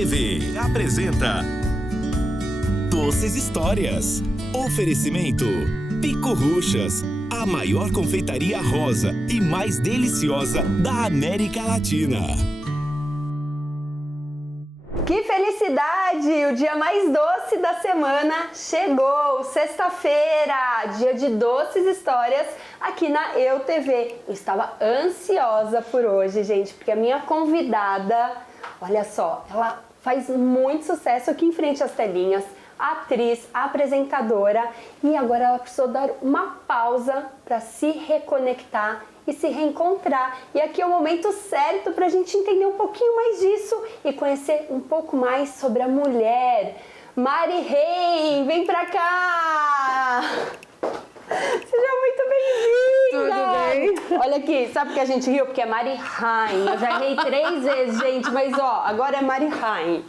TV apresenta Doces Histórias. Oferecimento Pico Ruchas, a maior confeitaria rosa e mais deliciosa da América Latina. Que felicidade! O dia mais doce da semana chegou! Sexta-feira, dia de Doces Histórias aqui na Eu TV. Eu estava ansiosa por hoje, gente, porque a minha convidada, olha só, ela faz muito sucesso aqui em frente às telinhas, atriz, apresentadora, e agora ela precisou dar uma pausa para se reconectar e se reencontrar. E aqui é o momento certo para a gente entender um pouquinho mais disso e conhecer um pouco mais sobre a mulher. Mari Reim, vem pra cá! Seja muito bem-vinda! Tudo bem? Olha aqui, sabe por que a gente riu? Porque é Mari Reim. Eu já errei 3 vezes, gente, mas ó, agora é Mari Reim.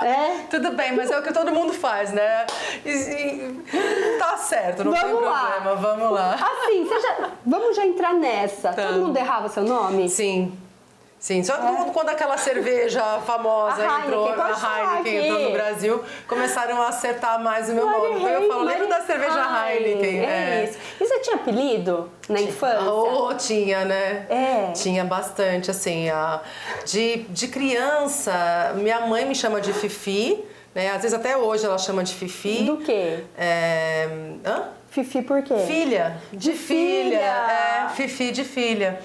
É? Tudo bem, mas é o que todo mundo faz, né? Tá certo, não tem problema, vamos lá. Assim, vamos já entrar nessa. Tá. Todo mundo errava seu nome? Sim. Sim, só quando aquela cerveja famosa entrou, a Heineken entrou no Brasil, começaram a acertar mais o meu nome. Então eu falo, lembra da cerveja Heineken? É isso. E você tinha apelido na infância? Oh, tinha, né? É. Tinha bastante, assim. De criança, minha mãe me chama de Fifi, né? Às vezes até hoje ela chama de Fifi. Do quê? Fifi por quê? Filha. De filha. É, Fifi de filha.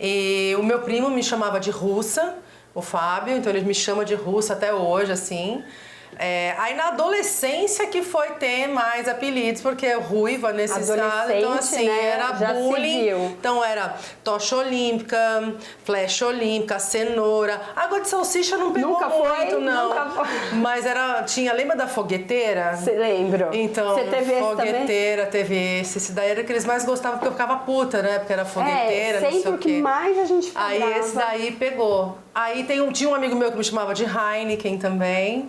E o meu primo me chamava de Russa, o Fábio, então ele me chama de Russa até hoje, assim. Aí na adolescência que foi ter mais apelidos, porque ruiva nesse estado, então assim, né? era já bullying, então era tocha olímpica, flecha olímpica, cenoura, água de salsicha não pegou Nunca muito, foi, não, nunca foi. Mas lembra da fogueteira? Você lembra? Então, você teve esse fogueteira, teve esse daí era o que eles mais gostavam, porque eu ficava puta, né, porque era fogueteira, não sei sempre o quê. que mais a gente ficava Aí brava. esse daí pegou. Aí tinha um amigo meu que me chamava de Heineken também.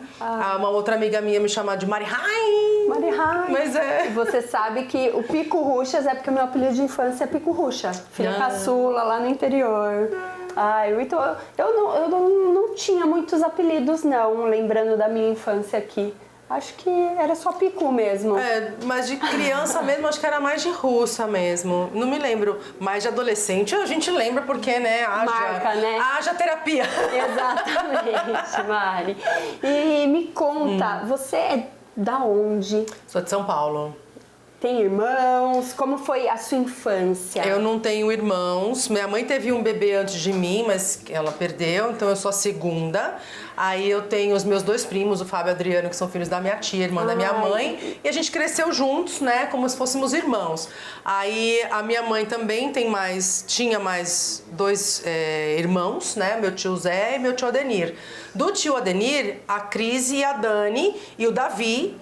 Uma outra amiga minha me chamava de Mari Reim. Mari Reim. Mas é. E você sabe que o Pico Ruchas é porque o meu apelido de infância é Pico Rucha. Filha caçula lá no interior. Ai, então eu não tinha muitos apelidos não, lembrando da minha infância aqui. Acho que era só Picu mesmo. Mas de criança mesmo, acho que era mais de russa mesmo. Não me lembro. Mas de adolescente a gente lembra porque, né? Marca, né? Haja terapia. Exatamente, Mari. E me conta, você é da onde? Sou de São Paulo. Tem irmãos? Como foi a sua infância? Eu não tenho irmãos. Minha mãe teve um bebê antes de mim, mas ela perdeu, então eu sou a segunda. Aí eu tenho os meus 2 primos, o Fábio e o Adriano, que são filhos da minha tia, irmã da minha mãe. E a gente cresceu juntos, né, como se fôssemos irmãos. Aí a minha mãe também tinha mais 2 irmãos, né, meu tio Zé e meu tio Adenir. Do tio Adenir, a Cris e a Dani e o Davi.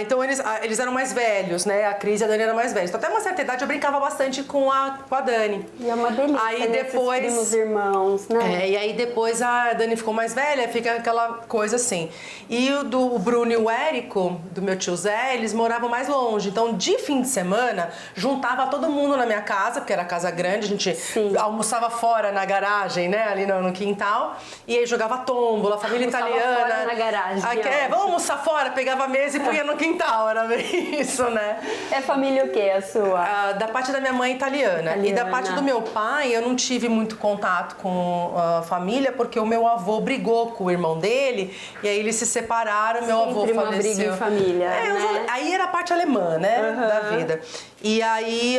Então eles eram mais velhos, né? A Cris e a Dani eram mais velhos. Então até uma certa idade eu brincava bastante com a Dani. E é uma delícia, aí né? Depois, esses primos irmãos, né? E aí depois a Dani ficou mais velha, fica aquela coisa assim. E o Bruno e o Érico, do meu tio Zé, eles moravam mais longe. Então de fim de semana, juntava todo mundo na minha casa, porque era casa grande, a gente almoçava fora na garagem, né? Ali no quintal. E aí jogava tombola, família italiana. Fora na garagem. Vamos almoçar fora, pegava a mesa e punha no quintal, era bem isso, né? É família o quê, a sua? Da parte da minha mãe, italiana. E da parte do meu pai, eu não tive muito contato com a família, porque o meu avô brigou com o irmão dele, e aí eles se separaram, meu avô faleceu. Uma briga em família, né? Aí era a parte alemã, né, da vida. E aí,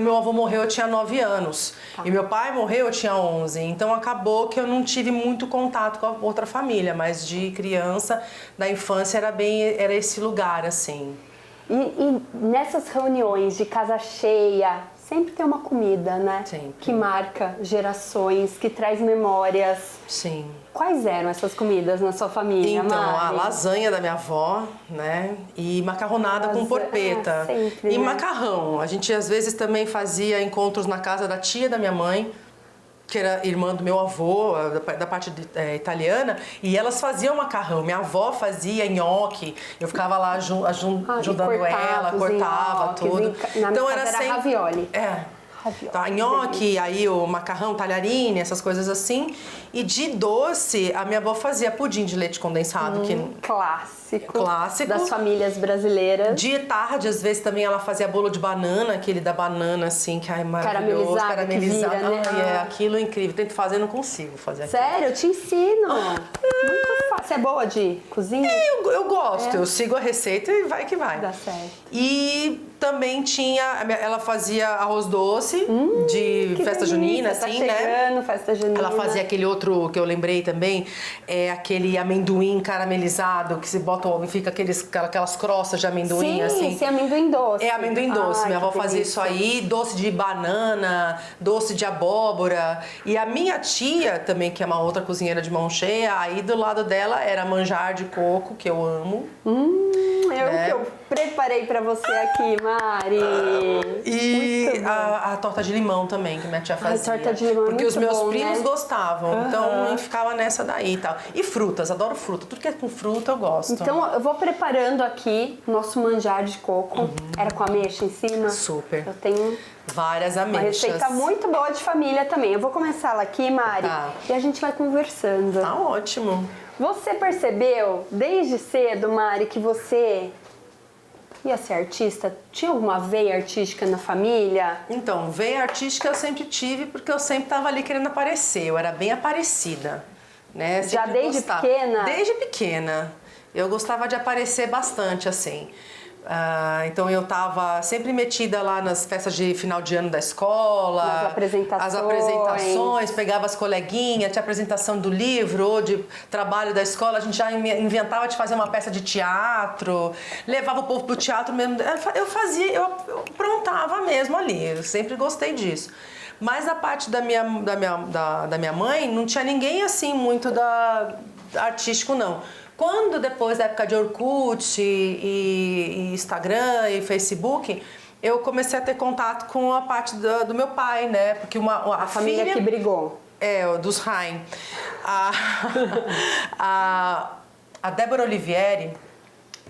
meu avô morreu, eu tinha 9 anos. E meu pai morreu, eu tinha 11. Então, acabou que eu não tive muito contato com a outra família. Mas de criança, da infância, era esse lugar, assim. E nessas reuniões de casa cheia, sempre tem uma comida, né? Sempre. Que marca gerações, que traz memórias. Sim. Quais eram essas comidas na sua família, Então, Mari? a lasanha da minha avó, né? E macarronada com porpeta. Sempre, e né? macarrão. A gente, às vezes, também fazia encontros na casa da tia da minha mãe, que era irmã do meu avô, da parte italiana, e elas faziam macarrão. Minha avó fazia nhoque, eu ficava lá ajudando ela, cortava tudo. Na então minha casa era ravioli. Tá, nhoque, aí o macarrão, talharine, essas coisas assim. E de doce, a minha avó fazia pudim de leite condensado. Clássico. Das famílias brasileiras. De tarde, às vezes, também ela fazia bolo de banana, aquele da banana, assim, que é maravilhoso. Caramelizado. Que vira, né? Aquilo é incrível. Tento fazer, não consigo fazer. Sério? Eu te ensino. Muito fácil. Você é boa de cozinha? Eu gosto. Eu sigo a receita e vai que vai. Dá certo. E também ela fazia arroz doce de festa junina, assim, né? Festa junina. Ela fazia aquele outro que eu lembrei também, aquele amendoim caramelizado, que se bota e fica aquelas crossas de amendoim, assim. Sim, amendoim doce. É amendoim doce. Minha avó fazia isso aí, doce de banana, doce de abóbora. E a minha tia também, que é uma outra cozinheira de mão cheia, aí do lado dela era manjar de coco, que eu amo. Que eu preparei pra você aqui, Mari. E a torta de limão também, que minha tia fazia. A torta de limão porque é os muito meus bom, primos né? gostavam, então eu ficava nessa daí e tal. E frutas, adoro fruta. Tudo que é com fruta eu gosto. Então eu vou preparando aqui nosso manjar de coco. Era com ameixa em cima? Super. Eu tenho várias uma ameixas. receita muito boa de família também. Eu vou começar ela aqui, Mari, e a gente vai conversando. Tá ótimo. Você percebeu desde cedo, Mari, que você ia ser artista? Tinha alguma veia artística na família? Então, veia artística eu sempre tive porque eu sempre tava ali querendo aparecer. Eu era bem aparecida, né? Já desde pequena? Desde pequena. Eu gostava de aparecer bastante, assim. Então eu tava sempre metida lá nas festas de final de ano da escola. Nas apresentações. As apresentações, pegava as coleguinhas, tinha apresentação do livro ou de trabalho da escola. A gente já inventava de fazer uma peça de teatro, levava o povo pro teatro mesmo. Eu aprontava mesmo ali, eu sempre gostei disso. Mas a parte da minha mãe, não tinha ninguém assim muito artístico, não. Quando, depois da época de Orkut e Instagram e Facebook, eu comecei a ter contato com a parte do meu pai, né? Porque a família filha, que brigou. Dos Rain. A Débora Olivieri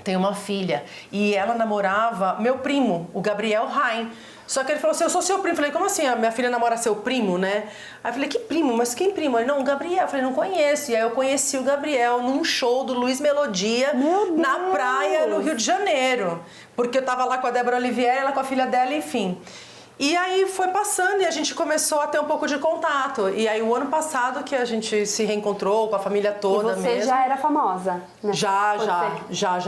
tem uma filha e ela namorava meu primo, o Gabriel Rain. Só que ele falou assim, eu sou seu primo. Eu falei, como assim? A minha filha namora seu primo, né? Aí eu falei, que primo? Mas quem primo? Ele, não, o Gabriel. Eu falei, não conheço. E aí eu conheci o Gabriel num show do Luiz Melodia, na praia, no Rio de Janeiro. Porque eu tava lá com a Débora Olivieri, ela com a filha dela, enfim. E aí foi passando e a gente começou a ter um pouco de contato. E aí o ano passado que a gente se reencontrou com a família toda mesmo. E você já era famosa? Né? Já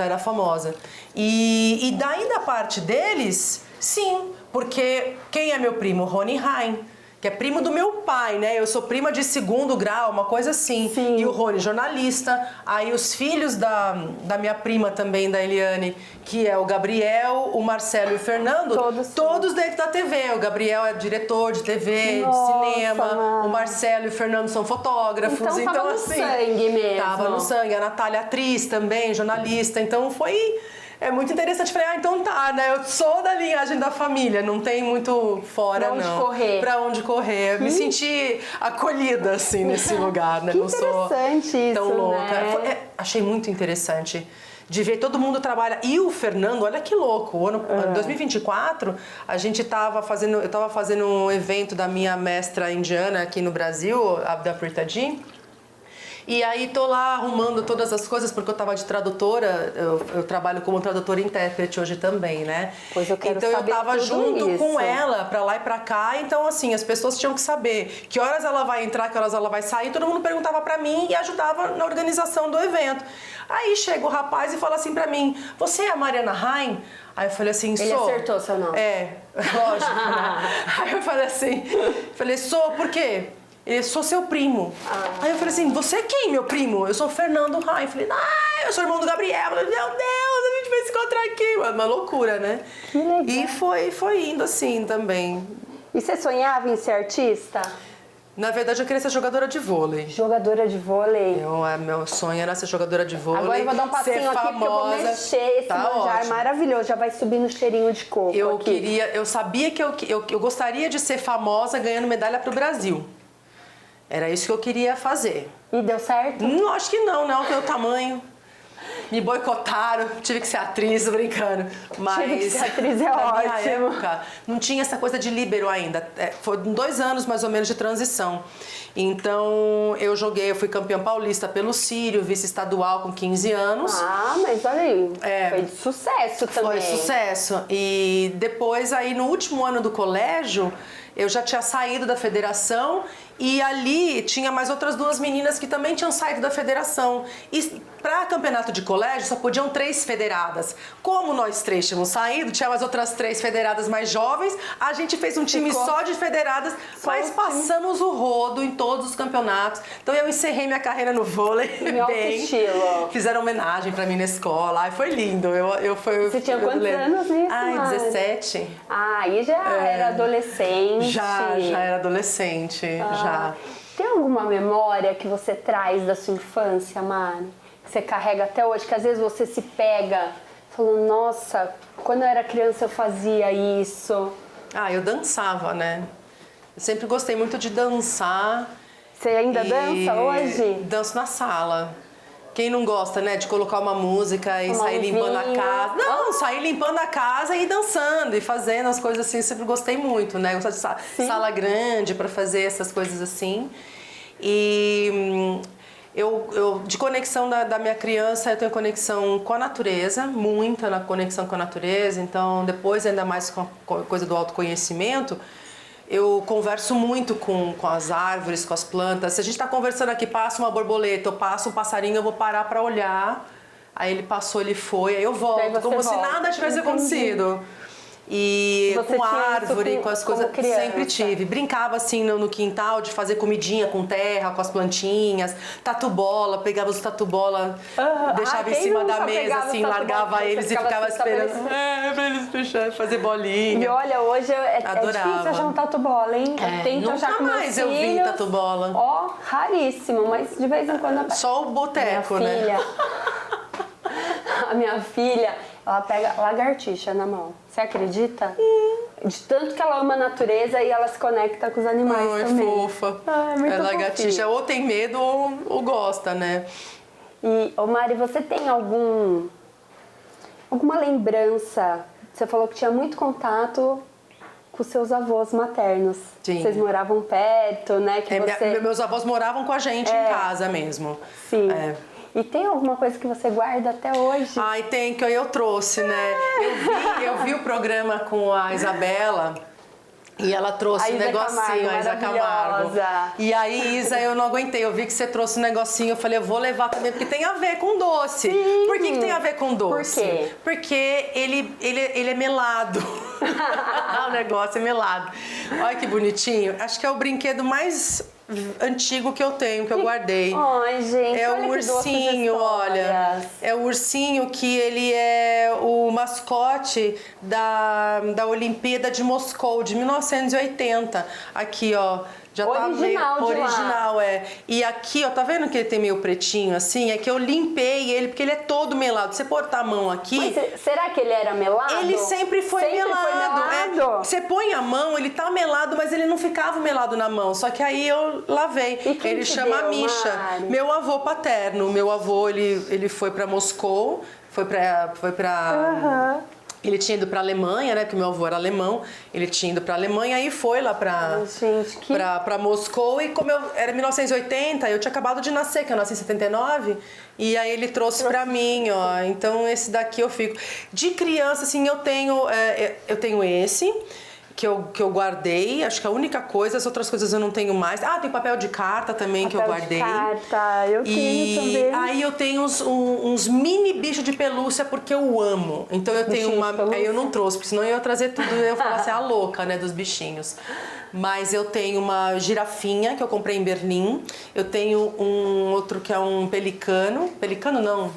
era famosa. E daí da parte deles, sim. Porque quem é meu primo? Rony Rain, que é primo do meu pai, né? Eu sou prima de segundo grau, uma coisa assim. Sim. E o Rony, jornalista. Aí os filhos da minha prima também, da Eliane, que é o Gabriel, o Marcelo e o Fernando, todos dentro da TV. O Gabriel é diretor de TV, de cinema. Mano. O Marcelo e o Fernando são fotógrafos. Então tava no sangue mesmo. Tava no sangue. A Natália, atriz também, jornalista. Então foi... É muito interessante. Falei, então tá, né? Eu sou da linhagem da família, não tem muito fora, não. Pra onde correr. Me senti acolhida, assim, nesse lugar, né? Que não sou interessante tão isso, louca. né? Achei muito interessante de ver todo mundo trabalha. E o Fernando, olha que louco. Em 2024, eu tava fazendo um evento da minha mestra indiana aqui no Brasil, da Prita Jean. E aí tô lá arrumando todas as coisas, porque eu tava de tradutora, eu trabalho como tradutora e intérprete hoje também, né? Pois eu quero então saber eu tava tudo junto isso. com ela, pra lá e pra cá, então assim, as pessoas tinham que saber que horas ela vai entrar, que horas ela vai sair, todo mundo perguntava pra mim e ajudava na organização do evento. Aí chega o rapaz e fala assim pra mim, você é a Mariana Rain? Aí eu falei assim, sou. Ele acertou seu nome? É, lógico, né? Aí eu falei assim, sou, por quê? Eu sou seu primo. Aí eu falei assim, você é quem, meu primo? Eu sou o Fernando Rain. Eu falei, eu sou irmão do Gabriel. Eu falei, meu Deus, a gente vai se encontrar aqui. Uma loucura, né? Que legal. E foi indo assim também. E você sonhava em ser artista? Na verdade, eu queria ser jogadora de vôlei. Jogadora de vôlei? Meu sonho era ser jogadora de vôlei. Agora eu vou dar um passinho aqui, porque eu vou mexer esse manjar maravilhoso. Já vai subir no cheirinho de coco Eu sabia que eu gostaria de ser famosa ganhando medalha pro Brasil. Era isso que eu queria fazer. E deu certo? Acho que não, pelo tamanho. Me boicotaram, tive que ser atriz, tô brincando. Mas Tive que ser atriz é na minha ótimo. época, não tinha essa coisa de líbero ainda. Foram 2 anos mais ou menos de transição. Então eu fui campeã paulista pelo Sírio, vice-estadual com 15 anos. Ah, mas olha aí, foi de sucesso também. Foi sucesso. E depois, aí no último ano do colégio, eu já tinha saído da federação e ali tinha mais outras 2 meninas que também tinham saído da federação. E para campeonato de colégio só podiam 3 federadas. Como nós 3 tínhamos saído, tinha mais outras 3 federadas mais jovens, a gente fez um time só de federadas, mas passamos o rodo em todos os campeonatos. Então eu encerrei minha carreira no vôlei bem. Estilo. Fizeram homenagem para mim na escola. Ai, foi lindo. Você tinha quantos anos nisso? Ai, 17. Ah, aí já era adolescente. Já era adolescente, já. Tem alguma memória que você traz da sua infância, Mari? Que você carrega até hoje, que às vezes você se pega falando, nossa, quando eu era criança eu fazia isso. Ah, eu dançava, né? Eu sempre gostei muito de dançar. Você ainda dança hoje? Danço na sala. Quem não gosta, né, de colocar uma música e sair limpando a casa? Não, sair limpando a casa e dançando e fazendo as coisas assim, eu sempre gostei muito, né? Gostava de sala grande para fazer essas coisas assim. E eu de conexão da minha criança, eu tenho conexão com a natureza, muita na conexão com a natureza. Então, depois, ainda mais com a coisa do autoconhecimento, eu converso muito com as árvores, com as plantas. Se a gente está conversando aqui, passa uma borboleta, eu passo um passarinho, eu vou parar para olhar. Aí ele passou, ele foi, aí eu volto, como se nada tivesse acontecido. E você com árvore, com as coisas, sempre tive. Brincava assim no quintal de fazer comidinha com terra, com as plantinhas, tatu-bola, pegava os tatu-bola, deixava em cima da mesa, assim, largava eles e ficava esperando. Pra eles fecharem, fazer bolinha. E olha, hoje é difícil achar um tatu-bola, hein? Nunca mais eu vi tatu-bola. Ó, raríssimo, mas de vez em quando... Só o boteco, né? A minha filha, ela pega lagartixa na mão. Você acredita? De tanto que ela ama a natureza e ela se conecta com os animais também. É fofa. É muito lagartixa ou tem medo ou gosta, né? E, ô Mari, você tem alguma lembrança? Você falou que tinha muito contato com seus avós maternos. Sim. Vocês moravam perto, né? Meus avós moravam com a gente em casa mesmo. Sim. E tem alguma coisa que você guarda até hoje? Ai, tem, que eu trouxe, né? Eu vi o programa com a Isabela e ela trouxe um negocinho, a Isa Camargo. E aí, Isa, eu não aguentei. Eu vi que você trouxe um negocinho, eu falei, eu vou levar também, porque tem a ver com doce. Sim. Por que tem a ver com doce? Por quê? Porque ele é melado. O negócio é melado. Olha que bonitinho. Acho que é o brinquedo mais antigo que eu tenho, que eu guardei. Ai, gente, é olha o que doces ursinho, olha. histórias. É o ursinho que ele é o mascote da Olimpíada de Moscou, de 1980. Aqui, ó. Já Original tá meio original, é. E aqui, ó, tá vendo que ele tem meio pretinho assim? É que eu limpei ele, porque ele é todo melado. Você botar a mão aqui... Mas será que ele era melado? Ele sempre foi melado. É, você põe a mão, ele tá melado, mas ele não ficava melado na mão. Só que aí eu lavei. E quem ele te chama deu, Misha. Mari? Meu avô paterno. Meu avô, ele foi pra Moscou, foi pra Ele tinha ido pra Alemanha, né? Porque meu avô era alemão. Ele tinha ido pra Alemanha e foi lá pra Moscou. E como era 1980, eu tinha acabado de nascer, que eu nasci em 79. E aí ele trouxe pra mim, ó. Então esse daqui eu fico. De criança, assim, eu tenho esse... Que eu guardei, acho que a única coisa, as outras coisas eu não tenho mais. Ah, tem papel de carta também que eu guardei. Papel de carta, eu tenho também. Aí eu tenho uns mini bichos de pelúcia porque eu amo. Então eu tenho aí eu não trouxe, porque senão eu ia trazer tudo e eu ia falar assim, a louca, né, dos bichinhos. Mas eu tenho uma girafinha que eu comprei em Berlim. Eu tenho um outro que é um pelicano. Pelicano não.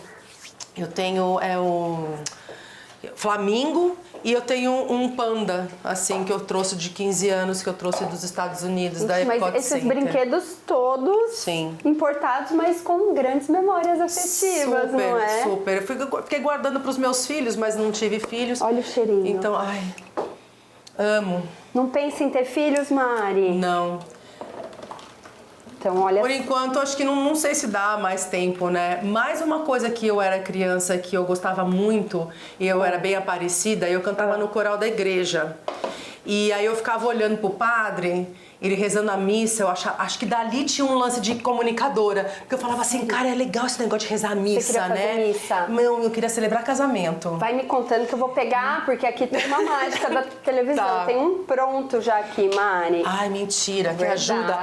Eu tenho o flamingo. E eu tenho um panda, assim, que eu trouxe de 15 anos, que eu trouxe dos Estados Unidos, da Epcot Center. Mas esses brinquedos todos importados, mas com grandes memórias afetivas, não é? Super. Eu fiquei guardando para os meus filhos, mas não tive filhos. Olha o cheirinho. Então, amo. Não pensa em ter filhos, Mari? Não. Então, olha... Por enquanto, acho que não sei se dá mais tempo, né? Mais uma coisa que eu era criança, que eu gostava muito, e eu era bem aparecida, eu cantava no coral da igreja. E aí eu ficava olhando pro padre, ele rezando a missa, eu acho que dali tinha um lance de comunicadora. Porque eu falava assim, cara, é legal esse negócio de rezar a missa, Você queria fazer missa? Não, eu queria celebrar casamento. Vai me contando que eu vou pegar, porque aqui tem uma mágica da televisão. Tá. Tem um pronto já aqui, Mari. Ai, mentira, que Verdade. ajuda.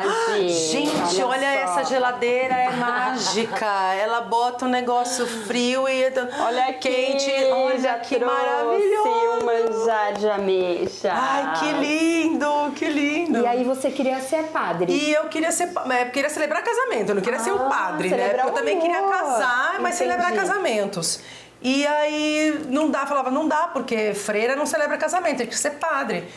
Gente, olha essa geladeira, é mágica. Ela bota um negócio frio e Olha aqui, quente. Olha já que trouxe maravilhoso. um manjar de ameixa. Ai, que lindo, que lindo. E aí você queria ser padre? E eu queria queria celebrar casamento, eu não queria ser o padre, né? celebrar Porque eu também o queria amor. casar, mas Entendi. celebrar casamentos. E aí falava, não dá, porque freira não celebra casamento, tem que ser padre.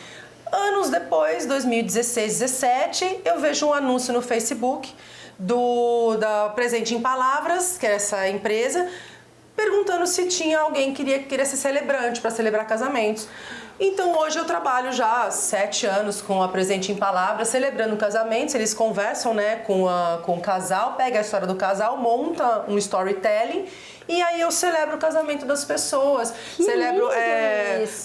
Anos depois, 2016, 2017, eu vejo um anúncio no Facebook da Presente em Palavras, que é essa empresa, perguntando se tinha alguém que queria ser celebrante para celebrar casamentos. Então hoje eu trabalho já há 7 anos com a Presente em Palavras, celebrando casamentos. Eles conversam, né, com o casal, pega a história do casal, monta um storytelling e aí eu celebro o casamento das pessoas. Celebro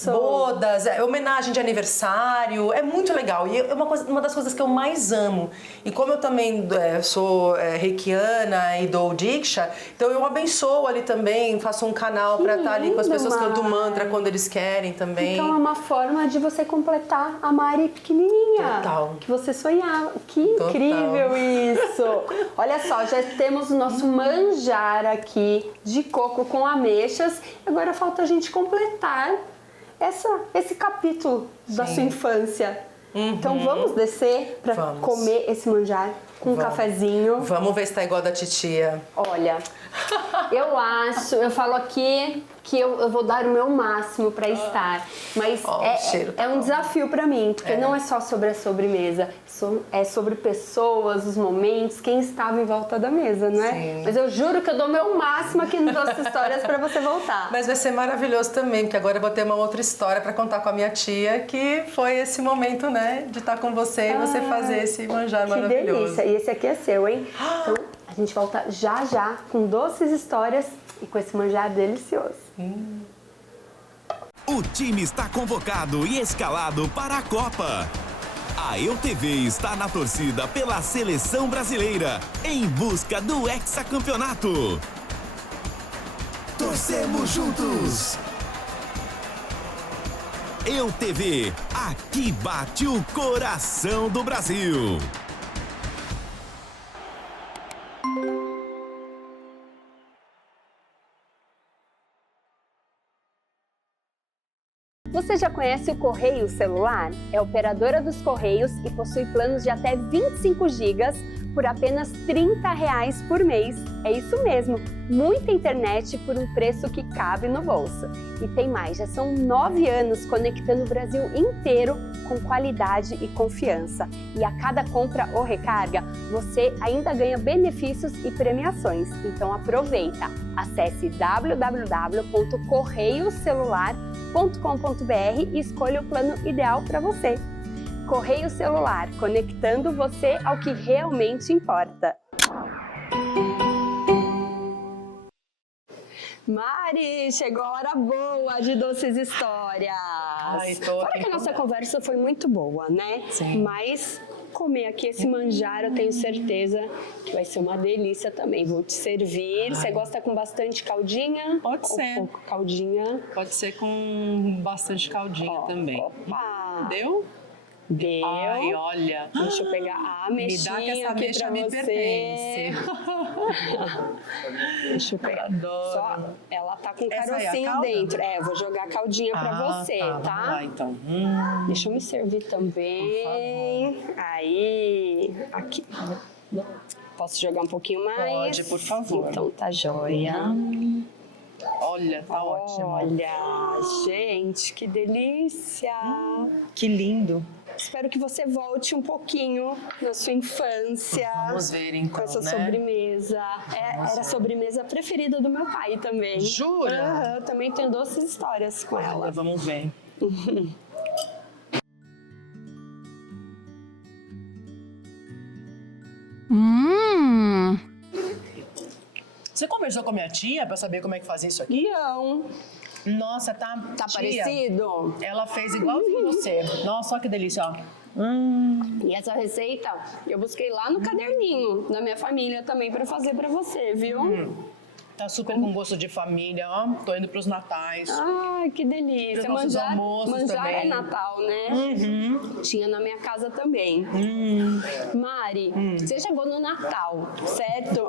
bodas, homenagem de aniversário, é muito legal. E é uma das coisas que eu mais amo. E como eu também sou reikiana e dou diksha, então eu abençoo ali também, faço um canal para estar ali com as pessoas, canto mantra quando eles querem também. Então é uma forma de você completar a Mari pequenininha. Total. Que você sonhava. Que incrível isso! Olha só, já temos o nosso manjar aqui de coco com ameixas. Agora falta a gente completar esse capítulo da sua infância. Então vamos descer para comer esse manjar com um cafezinho. Vamos ver se tá igual da titia. Olha, eu falo aqui que eu vou dar o meu máximo para estar, mas é um desafio para mim, porque não é só sobre a sobremesa, é sobre pessoas, os momentos, quem estava em volta da mesa, não é? Sim. Mas eu juro que eu dou o meu máximo aqui nas nossas histórias para você voltar. Mas vai ser maravilhoso também, porque agora eu vou ter uma outra história para contar com a minha tia, que foi esse momento, né, de estar com você e você fazer esse manjar maravilhoso. Que delícia! E esse aqui é seu, hein? Então, a gente volta já já com doces histórias e com esse manjar delicioso. O time está convocado e escalado para a Copa. A EUTV está na torcida pela seleção brasileira, em busca do hexacampeonato. Torcemos juntos! EUTV, aqui bate o coração do Brasil. Você já conhece o Correio Celular? É operadora dos Correios e possui planos de até 25 GB por apenas R$ 30 por mês. É isso mesmo, muita internet por um preço que cabe no bolso. E tem mais, já são 9 anos conectando o Brasil inteiro com qualidade e confiança. E a cada compra ou recarga, você ainda ganha benefícios e premiações. Então aproveita! Acesse www.correiocelular.com.br e escolha o plano ideal para você. Correio Celular, conectando você ao que realmente importa. Mari, chegou a hora boa de doces histórias. Fora que a nossa conversa foi muito boa, né? Sim. Mas comer aqui esse manjar, eu tenho certeza que vai ser uma delícia também. Vou te servir. Você gosta com bastante caldinha? Pode ser. Pouco caldinha. Pode ser com bastante caldinha também. Opa! Deu? Deu. Ai, olha. Deixa eu pegar a ameixinha Me dá que essa aqui ameixa pra me você. pertence. Deixa eu pegar. Adoro. Só, ela tá com Essa aí é a carocinho calda? dentro. Eu vou jogar a caldinha pra você, Vamos lá, então. Deixa eu me servir também. Aí, aqui. Posso jogar um pouquinho mais? Pode, por favor. Então tá joia. Olha, tá ótimo. Olha, gente, que delícia. Que lindo. Espero que você volte um pouquinho na sua infância. Vamos ver, então, com essa né? sobremesa. Era a sobremesa preferida do meu pai também. Jura? Eu também tenho doces histórias com ela. Olha, vamos ver. Você conversou com a minha tia pra saber como é que fazia isso aqui? Não. Nossa, tá tia, Parecido? ela fez igualzinho você. Nossa, olha que delícia, ó. E essa receita eu busquei lá no caderninho da minha família também pra fazer pra você, viu? Tá super com gosto de família, ó. Tô indo pros natais. Ai, que delícia. Pros nossos almoços manjar também. é Natal, né? Tinha na minha casa também. Mari, você chegou no Natal, certo?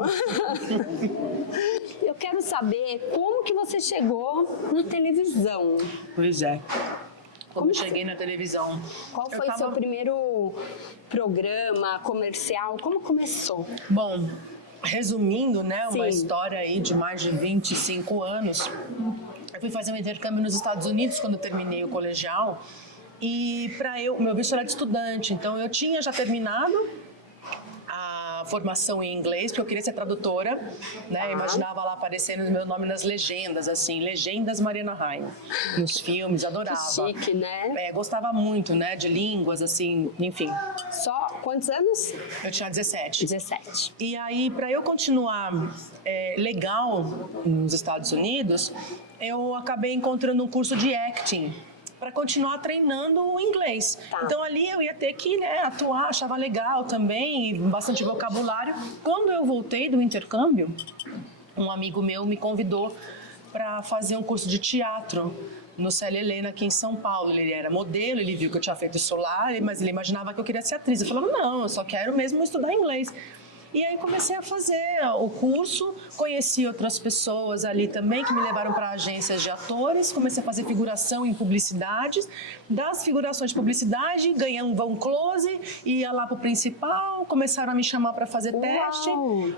Eu quero saber como que você chegou na televisão. Pois é. Como eu cheguei na televisão. Qual Eu foi tava- seu primeiro programa comercial? Como começou? Bom, resumindo, né, uma Sim. história aí de mais de 25 anos, eu fui fazer um intercâmbio nos Estados Unidos quando eu terminei o colegial e meu visto era de estudante, então eu tinha já terminado a formação em inglês, porque eu queria ser tradutora, né, eu imaginava lá aparecendo o meu nome nas legendas, assim, Legendas Mariana Rain, nos filmes, adorava. Que chique, né? Gostava muito, né, de línguas, assim, enfim, Só quantos anos? eu tinha 17. 17. E aí, para eu continuar legal nos Estados Unidos, eu acabei encontrando um curso de acting para continuar treinando o inglês. Tá. Então ali eu ia ter que, né, atuar, achava legal também, e bastante vocabulário. Quando eu voltei do intercâmbio, um amigo meu me convidou para fazer um curso de teatro no Célia Helena aqui em São Paulo. Ele era modelo, ele viu que eu tinha feito isso lá, mas ele imaginava que eu queria ser atriz. Eu falava, não, eu só quero mesmo estudar inglês. E aí comecei a fazer o curso, conheci outras pessoas ali também que me levaram para agências de atores, comecei a fazer figuração em publicidades, das figurações de publicidade, ganhei um close, ia lá pro principal, começaram a me chamar para fazer teste,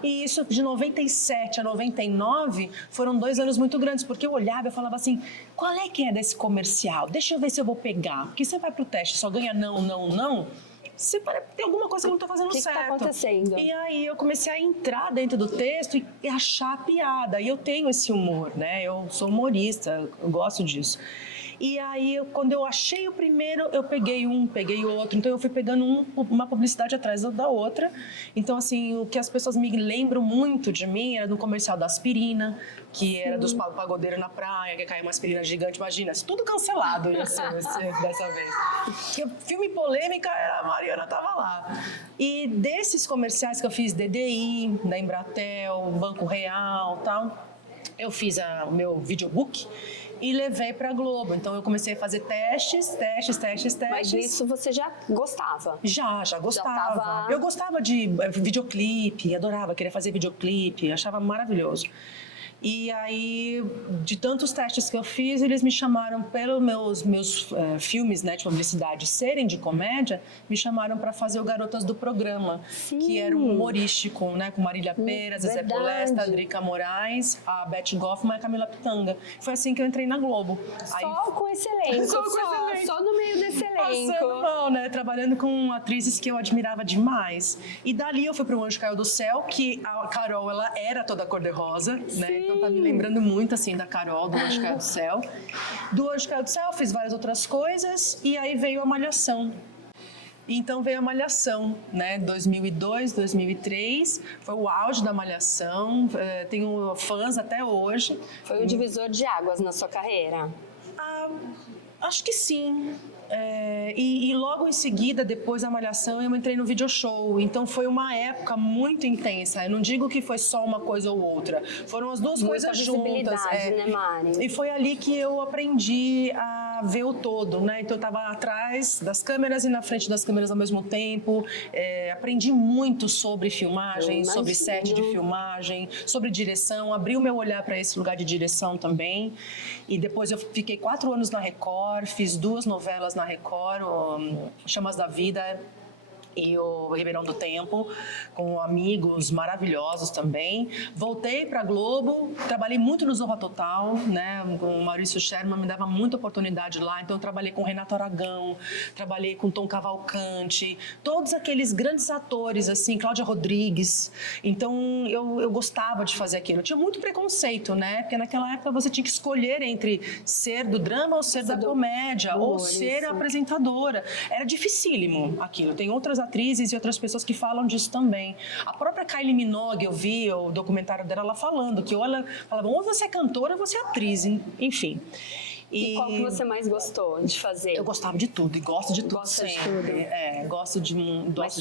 e isso de 97 a 99 foram 2 anos muito grandes, porque eu olhava e falava assim, qual é que é desse comercial? Deixa eu ver se eu vou pegar, porque você vai pro teste só ganha não, não, não, tem alguma coisa que eu não tô fazendo certo. O que tá acontecendo? E aí eu comecei a entrar dentro do texto e achar a piada. E eu tenho esse humor, né? Eu sou humorista, eu gosto disso. E aí, quando eu achei o primeiro, eu peguei um, peguei outro. Então, eu fui pegando uma publicidade atrás da outra. Então, assim, o que as pessoas me lembram muito de mim era do comercial da aspirina, que era dos pagodeiros na praia, que caiu uma aspirina gigante. Imagina, tudo cancelado ia ser dessa vez. Porque filme polêmica, a Mariana tava lá. E desses comerciais que eu fiz, DDI, da Embratel, Banco Real, tal, eu fiz o meu videobook e levei para Globo. Então eu comecei a fazer testes. Mas disso você já gostava? Já gostava. Eu gostava de videoclipe, adorava, queria fazer videoclipe, achava maravilhoso. E aí, de tantos testes que eu fiz, eles me chamaram pelos meus filmes, né, de publicidade serem de comédia, me chamaram para fazer o Garotas do Programa, que era um humorístico, né, com Marília Pera, Zezé Polesta, Drica Moraes, a Beth Goffman e a Camila Pitanga. Foi assim que eu entrei na Globo. Só com esse elenco, só no meio desse elenco. Passando mal, né, trabalhando com atrizes que eu admirava demais. E dali eu fui para o Anjo Caiu do Céu, que a Carol, ela era toda cor-de-rosa, né? Então tá me lembrando muito, assim, da Carol, do Anjo Caiu do Céu. Do Anjo Caiu do Céu, fiz várias outras coisas e aí veio a Malhação. Então veio a Malhação, né? 2002, 2003, foi o auge da Malhação, tenho fãs até hoje. Foi um divisor de águas na sua carreira? Acho que sim. E logo em seguida, depois da Malhação, eu entrei no video show. Então foi uma época muito intensa. Eu não digo que foi só uma coisa ou outra. Foram as duas coisas juntas. Né, Mari? E foi ali que eu aprendi a ver o todo, né? Então eu estava atrás das câmeras e na frente das câmeras ao mesmo tempo. Aprendi muito sobre filmagem, sobre set de filmagem, sobre direção. Abri o meu olhar para esse lugar de direção também. E depois eu fiquei 4 anos na Record, fiz 2 novelas na Record, Chamas da Vida e o Ribeirão do Tempo, com amigos maravilhosos também. Voltei para Globo, trabalhei muito no Zorra Total, né? O Maurício Sherman me dava muita oportunidade lá, então eu trabalhei com Renato Aragão, trabalhei com Tom Cavalcante, todos aqueles grandes atores, assim, Cláudia Rodrigues. Então eu gostava de fazer aquilo. Eu tinha muito preconceito, né? Porque naquela época você tinha que escolher entre ser do drama ou ser da comédia, ou ser apresentadora. Era dificílimo aquilo. Tem outras atrizes e outras pessoas que falam disso também. A própria Kylie Minogue, eu vi o documentário dela, ela falando que ou ela falava, ou você é cantora ou você é atriz, enfim. E qual que você mais gostou de fazer? Eu gostava de tudo e gosto de tudo Gosta de sempre. tudo? Gosto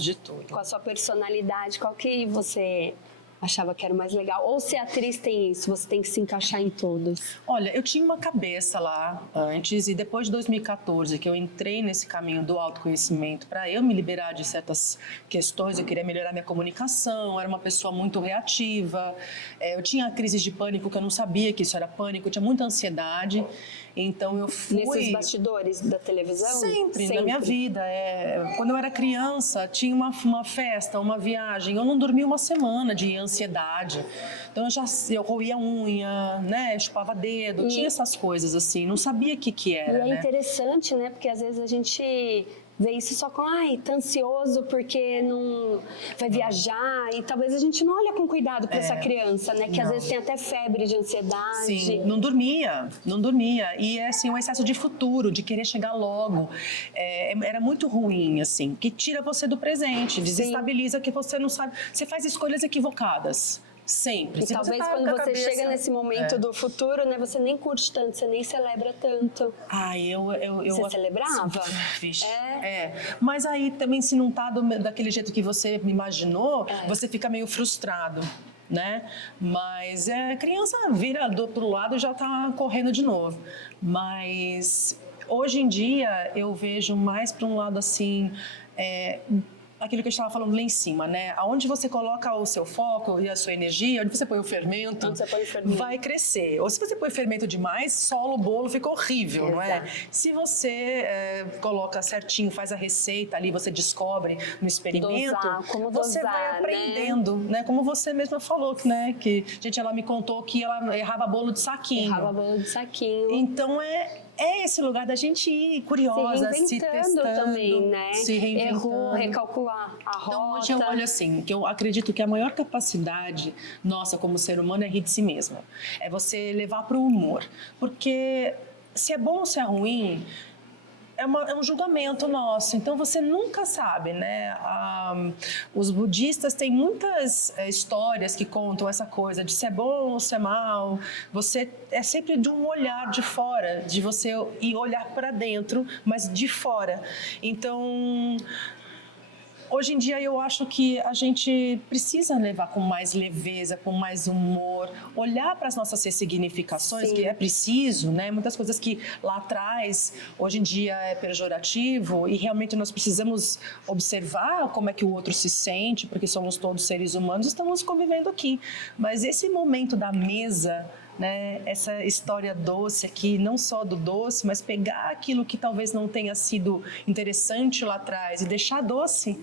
de tudo. Com a sua personalidade, qual que você achava que era o mais legal? Ou se a atriz tem isso, você tem que se encaixar em todos? Olha, eu tinha uma cabeça lá antes e depois de 2014, que eu entrei nesse caminho do autoconhecimento para eu me liberar de certas questões, eu queria melhorar minha comunicação, era uma pessoa muito reativa, eu tinha crises de pânico que eu não sabia que isso era pânico, eu tinha muita ansiedade, então eu fui... Nesses bastidores da televisão? Sempre. Na minha vida. Quando eu era criança, tinha uma festa, uma viagem, eu não dormia uma semana de ansiedade. Então eu roía unha, né, chupava dedo, tinha essas coisas assim, não sabia o que era, E é né? interessante, né, porque às vezes a gente vê isso só com, tá ansioso porque não vai viajar, e talvez a gente não olha com cuidado para essa criança, né, que às vezes tem até febre de ansiedade. Sim, não dormia. E é assim, um excesso de futuro, de querer chegar logo. Era muito ruim, assim, que tira você do presente, desestabiliza que você não sabe, você faz escolhas equivocadas. Sempre. E Se talvez tá quando com a você cabeça... chega nesse momento do futuro, né, você nem curte tanto, você nem celebra tanto. Você celebrava? Vixe. Mas aí também, se não tá daquele jeito que você imaginou, você fica meio frustrado, né? Mas criança vira pro lado e já tá correndo de novo. Mas hoje em dia eu vejo mais para um lado assim... aquilo que a gente estava falando lá em cima, né? Aonde você coloca o seu foco e a sua energia, onde você põe o fermento, vai crescer. Ou se você põe fermento demais, sola o bolo, fica horrível, não é? Se você coloca certinho, faz a receita ali, você descobre no experimento, você vai aprendendo, né? Como você mesma falou, né? Que, gente, ela me contou que ela errava bolo de saquinho. Errava bolo de saquinho. Então, é esse lugar da gente ir curiosa, se testando também, né? Se reinventando. Errou, recalcular a rota. Então, hoje eu olho assim, que eu acredito que a maior capacidade nossa como ser humano é rir de si mesma. É você levar para o humor. Porque se é bom ou se é ruim... É um julgamento nosso, então você nunca sabe, né? Os budistas têm muitas histórias que contam essa coisa de se é bom ou se é mal. É sempre de um olhar de fora, de você ir olhar para dentro, mas de fora. Então... Hoje em dia eu acho que a gente precisa levar com mais leveza, com mais humor, olhar para as nossas ressignificações, que é preciso, né? Muitas coisas que lá atrás, hoje em dia é pejorativo e realmente nós precisamos observar como é que o outro se sente, porque somos todos seres humanos, estamos convivendo aqui. Mas esse momento da mesa, né, essa história doce aqui, não só do doce, mas pegar aquilo que talvez não tenha sido interessante lá atrás e deixar doce,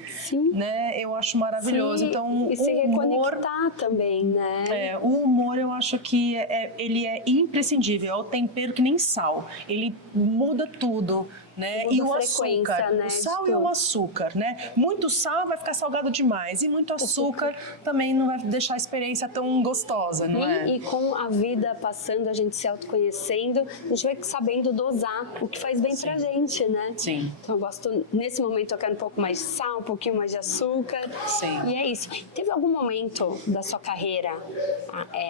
né, eu acho maravilhoso. Sim, então, e se reconectar também, né? O humor eu acho que ele é imprescindível, é o tempero que nem sal, ele muda tudo. Né? E o açúcar, né? O sal e o açúcar, né? Muito sal vai ficar salgado demais e muito açúcar também não vai deixar a experiência tão gostosa, não é? E com a vida passando, a gente se autoconhecendo, a gente vai sabendo dosar o que faz bem pra gente, né? Sim. Então eu gosto, nesse momento eu quero um pouco mais de sal, um pouquinho mais de açúcar. Sim. E é isso. Teve algum momento da sua carreira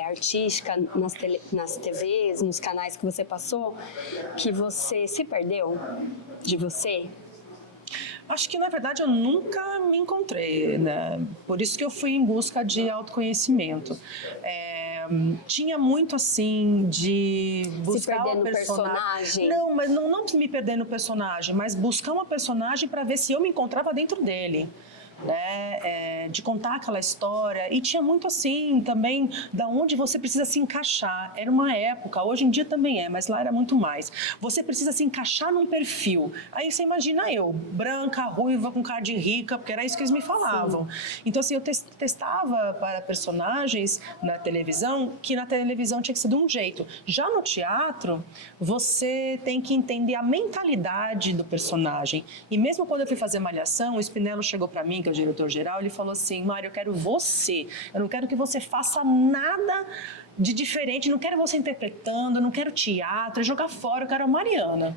artística, nas TVs, nos canais que você passou, que você se perdeu de você? Acho que, na verdade, eu nunca me encontrei, né? Por isso que eu fui em busca de autoconhecimento. Tinha muito, assim, de buscar se perder no personagem. Não, mas não me perder no personagem, mas buscar uma personagem para ver se eu me encontrava dentro dele. Né, de contar aquela história, e tinha muito assim também da onde você precisa se encaixar. Era uma época, hoje em dia também mas lá era muito mais. Você precisa se encaixar num perfil. Aí você imagina eu, branca, ruiva, com cara de rica, porque era isso que eles me falavam. Sim. Então assim, eu testava para personagens na televisão, que na televisão tinha que ser de um jeito. Já no teatro, você tem que entender a mentalidade do personagem. E mesmo quando eu fui fazer Malhação, o Spinello chegou para mim, que é o diretor-geral, ele falou assim: Mário, eu quero você, eu não quero que você faça nada de diferente, não quero você interpretando, não quero teatro, jogar fora, eu quero a Mariana.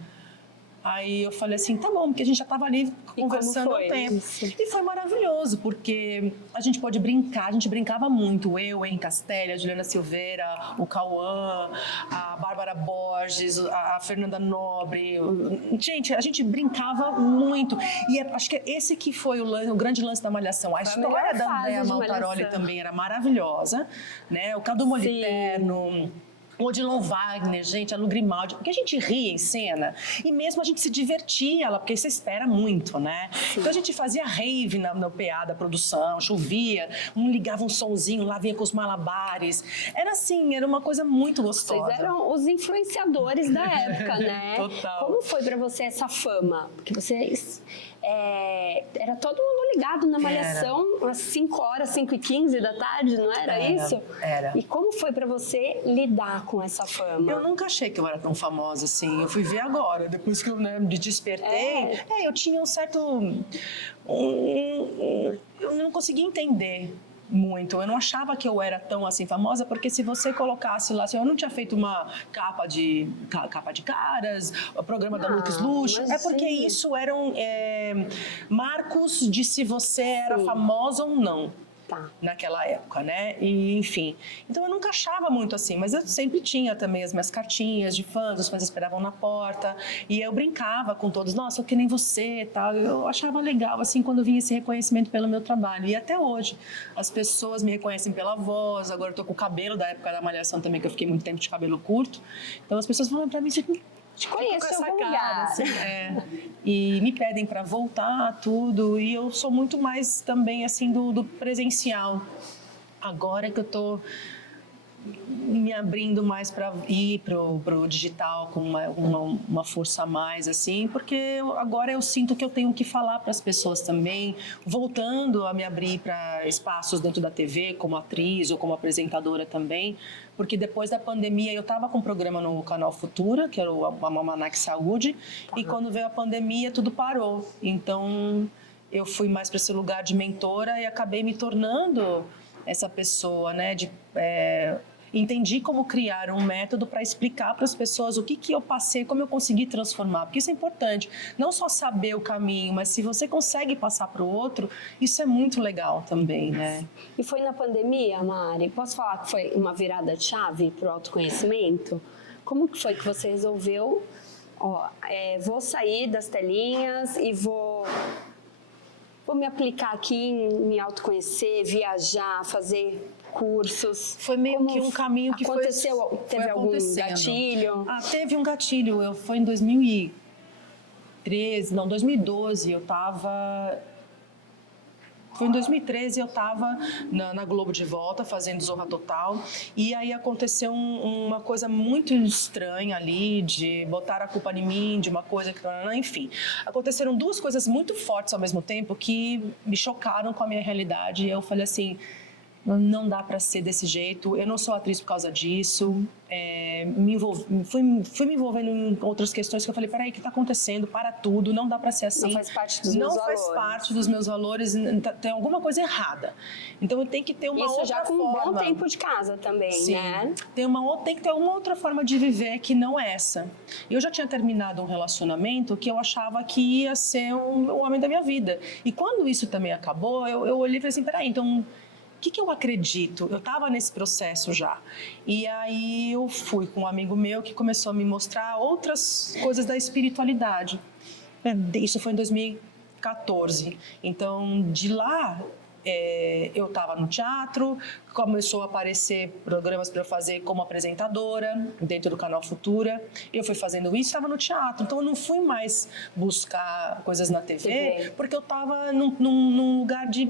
Aí eu falei assim, tá bom, porque a gente já estava ali conversando há um tempo. Isso? E foi maravilhoso, porque a gente pôde brincar, a gente brincava muito. Eu, Henrique Castelli, a Juliana Silveira, o Cauã, a Bárbara Borges, a Fernanda Nobre. Gente, a gente brincava muito. E acho que esse que foi o grande lance da Malhação. A história da Andréa Maltaroli também era maravilhosa, né? O Cadu Moliterno, o Odilon Wagner, gente, a Lu Grimaldi, porque a gente ria em cena e mesmo a gente se divertia, porque você espera muito, né? Sim. Então a gente fazia rave no PA da produção, chovia, ligava um sonzinho, lá vinha com os malabares. Era assim, era uma coisa muito gostosa. Vocês eram os influenciadores da época, né? Total. Como foi pra você essa fama? Porque vocês... era todo mundo ligado na Malhação às 5 horas, 5h15 da tarde, não era isso? Era. E como foi pra você lidar com essa fama? Eu nunca achei que eu era tão famosa assim. Eu fui ver agora, depois que eu me despertei. Eu tinha um certo... eu não conseguia entender muito. Eu não achava que eu era tão assim famosa, porque se você colocasse lá, eu não tinha feito uma capa de caras, o programa da Lux Luxo, porque isso eram marcos de se você era famosa ou não. Naquela época, né? E, enfim. Então eu nunca achava muito assim, mas eu sempre tinha também as minhas cartinhas de fãs, os fãs esperavam na porta e eu brincava com todos, nossa, eu que nem você, tal. Eu achava legal assim quando vinha esse reconhecimento pelo meu trabalho. E até hoje as pessoas me reconhecem pela voz. Agora eu tô com o cabelo da época da Malhação também, que eu fiquei muito tempo de cabelo curto. Então as pessoas falam pra mim, te conheço em algum lugar, assim, e me pedem para voltar tudo, e eu sou muito mais também assim do presencial. Agora que eu tô me abrindo mais para ir pro digital com uma força a mais, assim, porque agora eu sinto que eu tenho que falar para as pessoas também, voltando a me abrir para espaços dentro da TV, como atriz ou como apresentadora também, porque depois da pandemia eu estava com um programa no canal Futura, que era o Almanac Saúde, e quando veio a pandemia tudo parou. Então eu fui mais para esse lugar de mentora e acabei me tornando essa pessoa, né, entendi como criar um método para explicar para as pessoas o que eu passei, como eu consegui transformar, porque isso é importante, não só saber o caminho, mas se você consegue passar para o outro, isso é muito legal também, né? E foi na pandemia, Mari? Posso falar que foi uma virada de chave para o autoconhecimento? Como que foi que você resolveu, vou sair das telinhas e vou me aplicar aqui em me autoconhecer, viajar, fazer cursos? Foi meio que um caminho que aconteceu. Teve algum gatilho? Teve um gatilho. Foi em 2012, eu estava... Foi em 2013, eu estava na Globo de volta, fazendo Zorra Total, e aí aconteceu uma coisa muito estranha ali, de botar a culpa em mim, de uma coisa que... Enfim, aconteceram duas coisas muito fortes ao mesmo tempo que me chocaram com a minha realidade, e eu falei assim... Não dá para ser desse jeito, eu não sou atriz por causa disso, fui me envolvendo em outras questões que eu falei, peraí, o que está acontecendo? Para tudo, não dá para ser assim. Não faz parte dos meus valores. Não faz parte dos meus valores, tem alguma coisa errada. Então eu tenho que ter uma outra forma. Isso já com um bom tempo de casa também, sim, né? Tem que ter uma outra forma de viver que não essa. Eu já tinha terminado um relacionamento que eu achava que ia ser o homem da minha vida. E quando isso também acabou, eu olhei e falei assim, peraí, então... O que eu acredito? Eu estava nesse processo já. E aí eu fui com um amigo meu que começou a me mostrar outras coisas da espiritualidade. Isso foi em 2014. Então, de lá, eu estava no teatro, começou a aparecer programas para eu fazer como apresentadora, dentro do canal Futura. Eu fui fazendo isso, estava no teatro. Então, eu não fui mais buscar coisas na TV, porque eu estava num lugar de...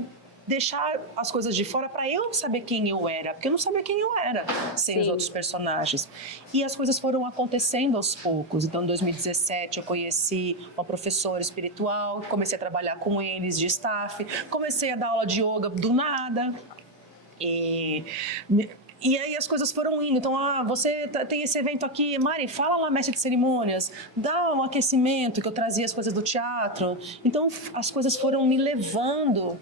deixar as coisas de fora para eu saber quem eu era, porque eu não sabia quem eu era sem os outros personagens. E as coisas foram acontecendo aos poucos. Então, em 2017, eu conheci uma professora espiritual, comecei a trabalhar com eles de staff, comecei a dar aula de yoga do nada. E aí as coisas foram indo. Então, você tem esse evento aqui, Mari, fala lá, mestre de cerimônias, dá um aquecimento, que eu trazia as coisas do teatro. Então, as coisas foram me levando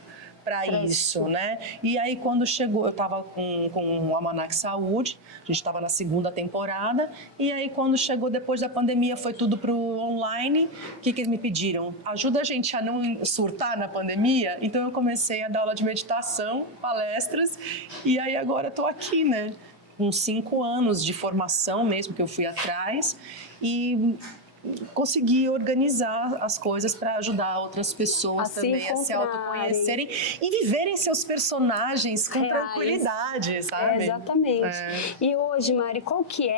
para isso, né? E aí quando chegou, eu estava com o Almanac Saúde, a gente estava na segunda temporada, e aí quando chegou depois da pandemia, foi tudo pro online. O que eles me pediram? Ajuda a gente a não surtar na pandemia. Então eu comecei a dar aula de meditação, palestras, e aí agora estou aqui, né? Com 5 anos de formação mesmo, que eu fui atrás, e consegui organizar as coisas para ajudar outras pessoas também a se autoconhecerem e viverem seus personagens com tranquilidade, sabe? Exatamente. E hoje, Mari, qual que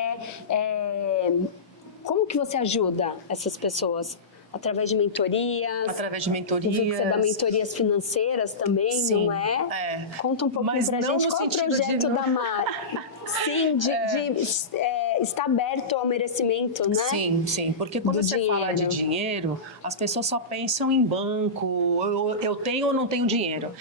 como que você ajuda essas pessoas? Através de mentorias? Através de mentorias. Eu vi que você dá mentorias financeiras também, sim, não é? Conta um pouquinho pra gente qual é o projeto da Mari. Sim, está aberto ao merecimento, né? Sim, sim. Porque quando você fala de dinheiro, as pessoas só pensam em banco, eu tenho ou não tenho dinheiro.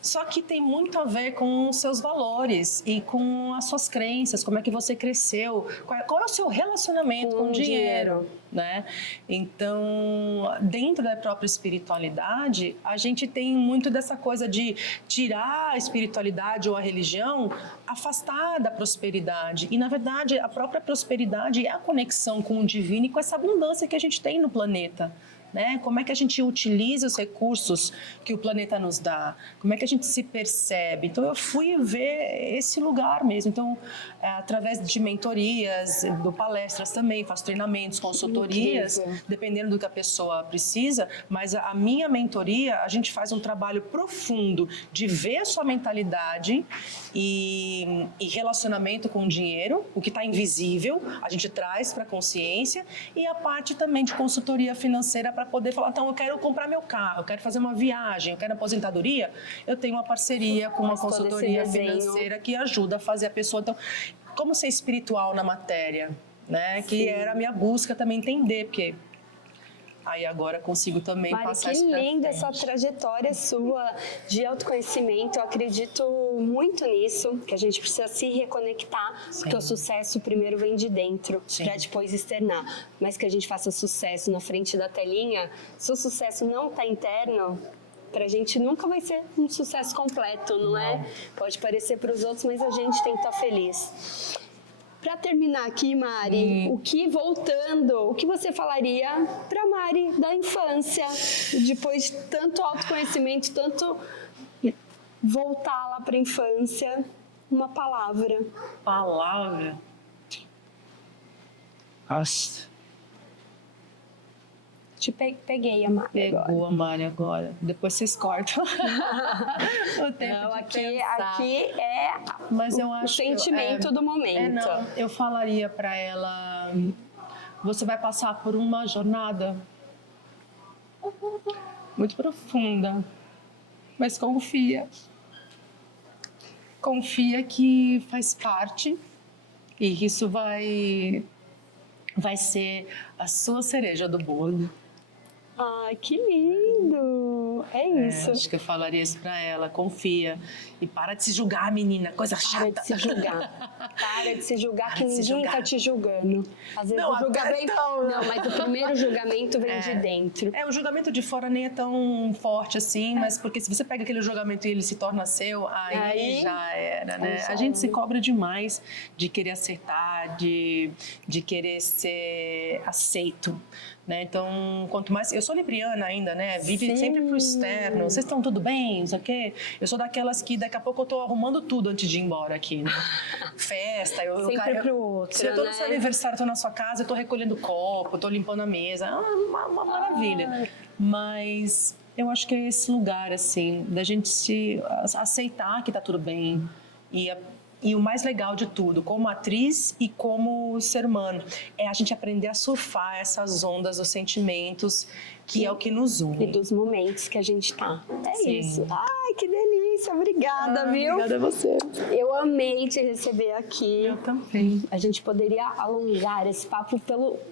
Só que tem muito a ver com os seus valores e com as suas crenças, como é que você cresceu, qual é o seu relacionamento com o dinheiro, né? Então, dentro da própria espiritualidade, a gente tem muito dessa coisa de tirar a espiritualidade ou a religião, afastar da prosperidade. E, na verdade, a própria prosperidade é a conexão com o divino e com essa abundância que a gente tem no planeta. Né? Como é que a gente utiliza os recursos que o planeta nos dá? Como é que a gente se percebe? Então, eu fui ver esse lugar mesmo. Então, através de mentorias, de palestras também, faço treinamentos, consultorias, dependendo do que a pessoa precisa. Mas a minha mentoria, a gente faz um trabalho profundo de ver a sua mentalidade e relacionamento com o dinheiro, o que está invisível, a gente traz para a consciência, e a parte também de consultoria financeira para poder falar, então eu quero comprar meu carro, eu quero fazer uma viagem, eu quero aposentadoria, eu tenho uma parceria com uma consultoria financeira que ajuda a fazer a pessoa, então, como ser espiritual na matéria, né? Que era a minha busca também entender, porque aí agora consigo também passar isso. Mari, que linda essa trajetória sua de autoconhecimento. Eu acredito muito nisso, que a gente precisa se reconectar, porque o sucesso primeiro vem de dentro, para depois externar. Mas que a gente faça sucesso na frente da telinha, se o sucesso não está interno, pra gente nunca vai ser um sucesso completo, não é? Pode parecer para os outros, mas a gente tem que estar feliz. Para terminar aqui, Mari, o que você falaria para Mari da infância, depois de tanto autoconhecimento, tanto voltar lá para a infância, uma palavra. Palavra? Nossa. Te peguei a Mari. Pegou a Mari agora. Depois vocês cortam. O tempo não, aqui é mas eu acho o sentimento do momento. Eu falaria para ela, você vai passar por uma jornada muito profunda, mas confia. Confia que faz parte e isso vai ser a sua cereja do bolo. Ai, que lindo! É isso. Acho que eu falaria isso pra ela. Confia. E para de se julgar, menina. Coisa chata. Para de se julgar. Para de se julgar, que ninguém tá te julgando. Às vezes o julgamento... Não, mas o primeiro julgamento vem de dentro. O julgamento de fora nem é tão forte assim, mas porque se você pega aquele julgamento e ele se torna seu, aí já era, né? A gente se cobra demais de querer acertar, de querer ser aceito. Né? Então, quanto mais... Eu sou libriana ainda, né? Vive sempre pro externo. Vocês estão tudo bem? Não sei o quê. Eu sou daquelas que daqui a pouco eu tô arrumando tudo antes de ir embora aqui, né? Festa. Sempre pro outro, se eu tô no seu aniversário, tô na sua casa, eu tô recolhendo copo, tô limpando a mesa. Uma maravilha. Mas eu acho que é esse lugar, assim, da gente se aceitar que tá tudo bem. E o mais legal de tudo, como atriz e como ser humano, é a gente aprender a surfar essas ondas dos sentimentos, que é o que nos une. E dos momentos que a gente tá. Isso. Ai, que delícia. Obrigada, viu? Obrigada a você. Eu amei te receber aqui. Eu também. A gente poderia alongar esse papo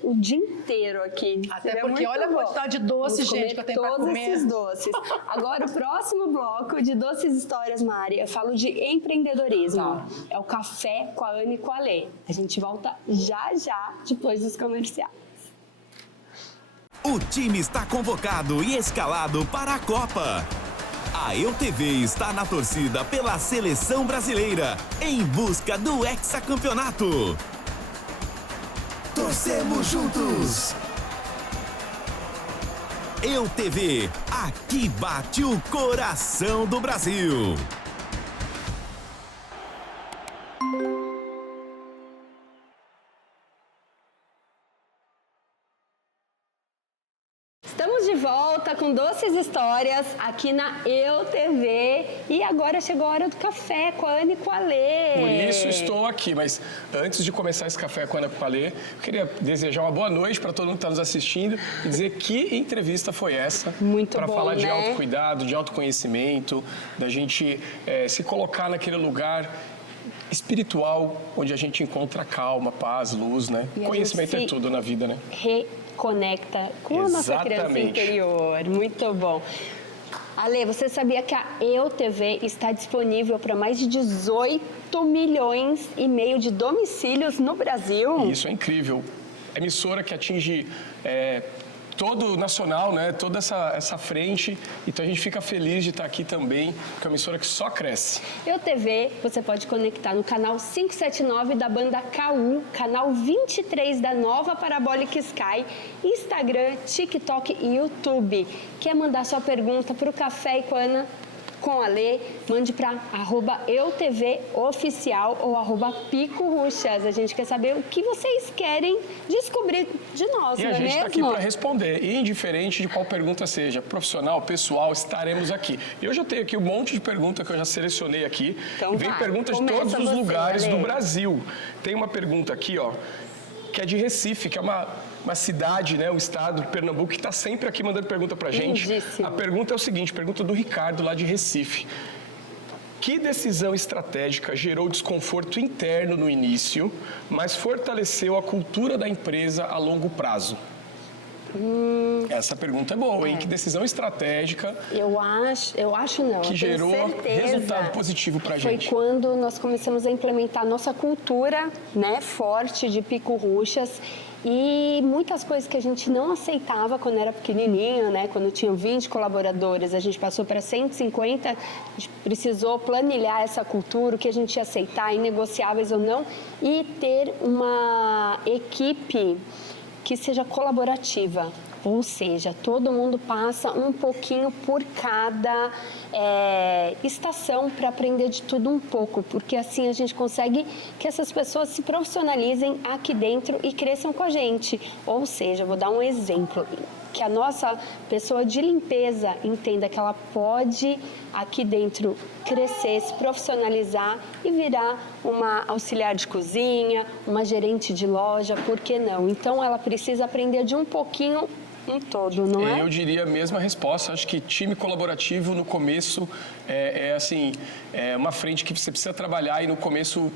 o dia inteiro aqui. Até seria porque olha a quantidade de doce, gente, que eu tenho pra comer. Todos esses doces. Agora, o próximo bloco de Doces Histórias, Mari, eu falo de empreendedorismo. É o Café com a Ana e com a Lê. A gente volta já, depois dos comerciais. O time está convocado e escalado para a Copa. A EUTV está na torcida pela seleção brasileira, em busca do hexacampeonato. Torcemos juntos! EUTV, aqui bate o coração do Brasil. Estamos de volta com Doces Histórias aqui na EUTV e agora chegou a hora do café com a Ana e com a Lê. Por isso estou aqui, mas antes de começar esse café com a Ana e com a Lê, eu queria desejar uma boa noite para todo mundo que está nos assistindo e dizer que entrevista foi essa. Muito para bom, falar de né? autocuidado, de autoconhecimento, da gente se colocar naquele lugar espiritual onde a gente encontra calma, paz, luz, né? E a Conhecimento gente é tudo na vida, né? Reconecta com a nossa criança Exatamente. interior. Muito bom. Ale, você sabia que a EUTV está disponível para mais de 18 milhões e meio de domicílios no Brasil? E isso é incrível. É emissora que atinge todo o nacional, né? Toda essa frente. Então a gente fica feliz de estar aqui também, porque é uma emissora que só cresce. EUTV, você pode conectar no canal 579 da banda KU, canal 23 da nova Parabolic Sky, Instagram, TikTok e YouTube. Quer mandar sua pergunta para o Café e com a Ana, com a Lê, mande para @EUTVOficial ou @PicoRuchas. A gente quer saber o que vocês querem descobrir de nós, E não a é gente está aqui mesmo? para responder, indiferente de qual pergunta seja, profissional, pessoal, estaremos aqui. E hoje eu tenho aqui um monte de perguntas que eu já selecionei aqui. Então Vem vai, perguntas de começa todos os você, lugares Ale. do Brasil. Tem uma pergunta aqui, ó, que é de Recife, que é uma cidade, né, o estado de Pernambuco, que está sempre aqui mandando pergunta para a gente. Lindíssimo. A pergunta é o seguinte, pergunta do Ricardo, lá de Recife. Que decisão estratégica gerou desconforto interno no início, mas fortaleceu a cultura da empresa a longo prazo? Essa pergunta é boa, hein? Que decisão estratégica Eu acho não. que eu tenho gerou certeza. resultado positivo pra gente? Foi quando nós começamos a implementar a nossa cultura, né, forte de Pico Ruchas. E muitas coisas que a gente não aceitava quando era pequenininho, né? Quando tinha 20 colaboradores, a gente passou para 150, a gente precisou planilhar essa cultura, o que a gente ia aceitar, inegociáveis ou não, e ter uma equipe que seja colaborativa. Ou seja, todo mundo passa um pouquinho por cada estação para aprender de tudo um pouco, porque assim a gente consegue que essas pessoas se profissionalizem aqui dentro e cresçam com a gente. Ou seja, vou dar um exemplo, que a nossa pessoa de limpeza entenda que ela pode aqui dentro crescer, se profissionalizar e virar uma auxiliar de cozinha, uma gerente de loja, por que não? Então ela precisa aprender de um pouquinho um todo, não é? Eu diria a mesma resposta. Acho que time colaborativo no começo é uma frente que você precisa trabalhar e no começo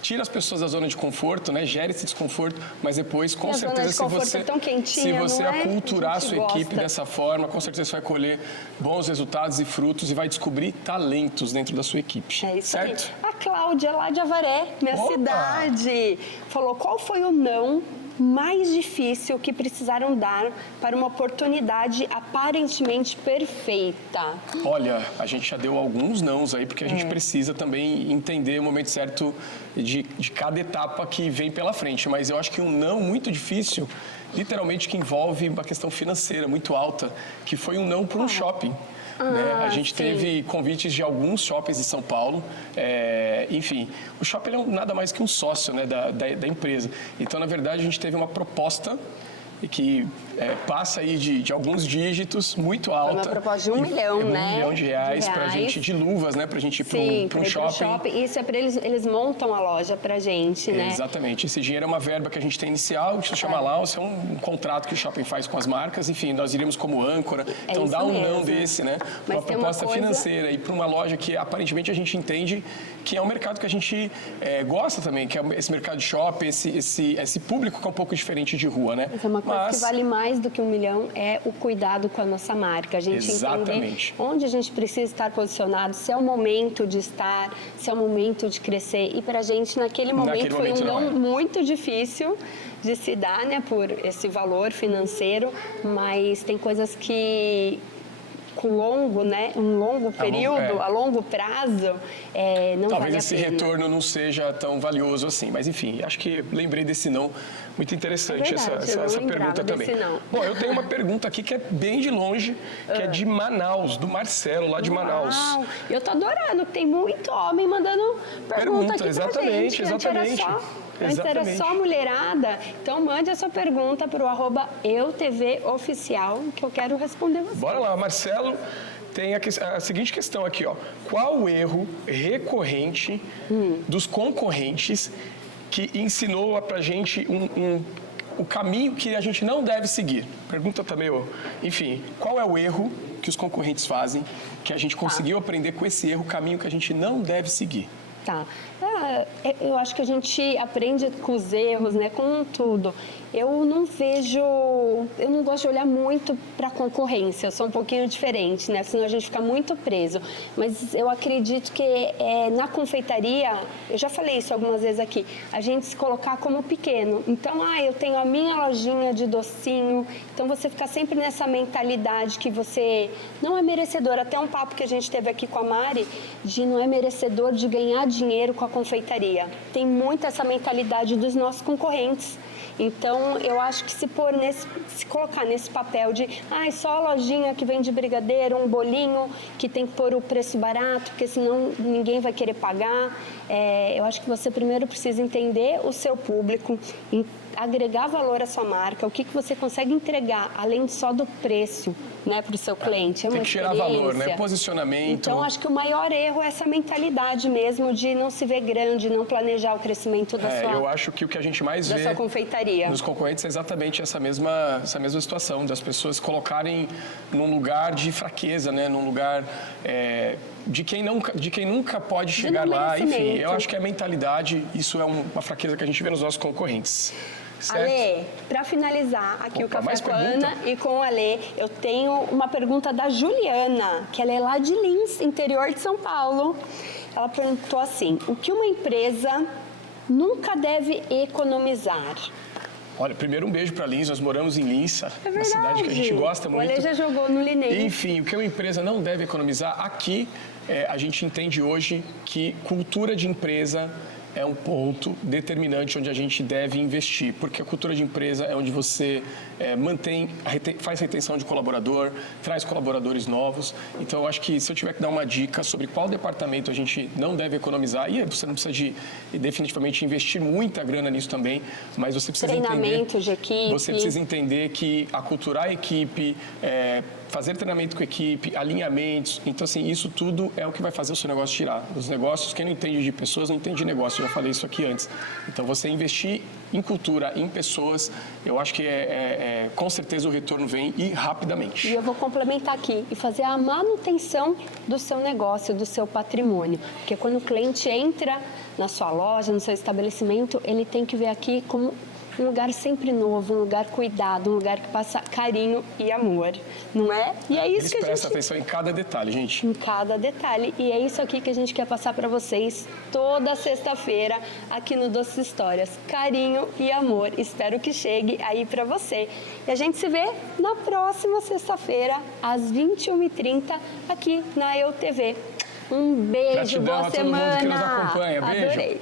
tira as pessoas da zona de conforto, né? Gera esse desconforto, mas depois, com certeza, se você aculturar a sua equipe dessa forma, com certeza você vai colher bons resultados e frutos e vai descobrir talentos dentro da sua equipe. É isso certo? aí. A Cláudia, lá de Avaré, minha cidade, falou: qual foi o não mais difícil que precisaram dar para uma oportunidade aparentemente perfeita? Olha, a gente já deu alguns nãos aí, porque a gente precisa também entender o momento certo de cada etapa que vem pela frente. Mas eu acho que um não muito difícil, literalmente, que envolve uma questão financeira muito alta, que foi um não para um shopping. Né? A gente teve convites de alguns shoppings de São Paulo. Enfim, o shopping é nada mais que um sócio, né, da empresa. Então, na verdade, a gente teve uma proposta que passa aí de alguns dígitos, muito alta. Uma proposta de R$1 milhão, né? R$1 milhão de reais pra gente, de luvas, né? Pra gente ir para um shopping. Isso é para eles montam a loja pra gente, né? Exatamente. Esse dinheiro é uma verba que a gente tem inicial, que se chama allowance, é um contrato que o shopping faz com as marcas. Enfim, nós iríamos como âncora. Então, dá um não desse, né? Mas uma proposta financeira e para uma loja que aparentemente a gente entende que é um mercado que a gente gosta também, que é esse mercado de shopping, esse público que é um pouco diferente de rua, né? Mas é uma coisa que vale mais do que R$1 milhão, é o cuidado com a nossa marca. A gente entender onde a gente precisa estar posicionado, se é o momento de estar, se é o momento de crescer. E pra gente, naquele momento, foi um não muito difícil de se dar, né, por esse valor financeiro, mas tem coisas que longo, né? Um longo período, a longo prazo, não Talvez vale a esse pena. retorno não seja tão valioso assim. Mas, enfim, acho que lembrei desse não. Muito interessante essa pergunta também. Não. Bom, eu tenho uma pergunta aqui que é bem de longe, que é de Manaus, do Marcelo, lá de Manaus. Eu tô adorando, tem muito homem mandando pergunta aqui pra gente. Exatamente. Antes era só mulherada, então mande a sua pergunta para o @eutvOficial, que eu quero responder você. Bora lá, Marcelo tem a seguinte questão aqui, ó. Qual o erro recorrente dos concorrentes que ensinou pra gente o caminho que a gente não deve seguir? Pergunta também, enfim, qual é o erro que os concorrentes fazem, que a gente conseguiu aprender com esse erro, o caminho que a gente não deve seguir? Tá. Eu acho que a gente aprende com os erros, né? Com tudo. Eu não gosto de olhar muito para a concorrência, eu sou um pouquinho diferente, né? Senão a gente fica muito preso. Mas eu acredito que na confeitaria, eu já falei isso algumas vezes aqui, a gente se colocar como pequeno. Então, eu tenho a minha lojinha de docinho, então você fica sempre nessa mentalidade que você não é merecedor. Até um papo que a gente teve aqui com a Mari, de não é merecedor de ganhar dinheiro com a confeitaria. Tem muito essa mentalidade dos nossos concorrentes. Então, eu acho que se colocar nesse papel de só a lojinha que vende brigadeiro, um bolinho que tem que pôr o preço barato, porque senão ninguém vai querer pagar. Eu acho que você primeiro precisa entender o seu público, agregar valor à sua marca, o que você consegue entregar, além só do preço, né, para o seu cliente. Tem que tirar valor, né? Posicionamento. Então, acho que o maior erro é essa mentalidade mesmo de não se ver grande, não planejar o crescimento da sua... Eu acho que o que a gente mais vê sua confeitaria nos concorrentes é exatamente essa mesma situação, das pessoas colocarem num lugar de fraqueza, né? Num lugar de quem nunca pode chegar lá. Enfim, eu acho que a mentalidade, isso é uma fraqueza que a gente vê nos nossos concorrentes. Certo? Ale, para finalizar aqui o Café com a Ana e com o Ale, eu tenho uma pergunta da Juliana, que ela é lá de Lins, interior de São Paulo. Ela perguntou assim: o que uma empresa nunca deve economizar? Olha, primeiro um beijo para Lins, nós moramos em Lins, uma cidade que a gente gosta muito. O Ale já jogou no Linei. Enfim, o que uma empresa não deve economizar, aqui a gente entende hoje que cultura de empresa é um ponto determinante onde a gente deve investir, porque a cultura de empresa é onde você faz retenção de colaborador, traz colaboradores novos. Então, eu acho que se eu tiver que dar uma dica sobre qual departamento a gente não deve economizar, e você não precisa de definitivamente investir muita grana nisso também, mas você precisa treinamento de equipe. Você precisa entender que aculturar a equipe, fazer treinamento com a equipe, alinhamentos. Então, assim, isso tudo é o que vai fazer o seu negócio girar. Os negócios, quem não entende de pessoas, não entende de negócio. Eu já falei isso aqui antes. Então, você investir em cultura, em pessoas, eu acho que com certeza o retorno vem e rapidamente. E eu vou complementar aqui e fazer a manutenção do seu negócio, do seu patrimônio. Porque quando o cliente entra na sua loja, no seu estabelecimento, ele tem que ver aqui como um lugar sempre novo, um lugar cuidado, um lugar que passa carinho e amor, não é? E é isso que a gente... Presta atenção em cada detalhe, gente. Em cada detalhe. E é isso aqui que a gente quer passar para vocês toda sexta-feira aqui no Doces Histórias. Carinho e amor. Espero que chegue aí para você. E a gente se vê na próxima sexta-feira, às 21h30, aqui na EUTV. Um beijo, Gratidão boa a todo semana. mundo que nos acompanha. Beijo. Adorei.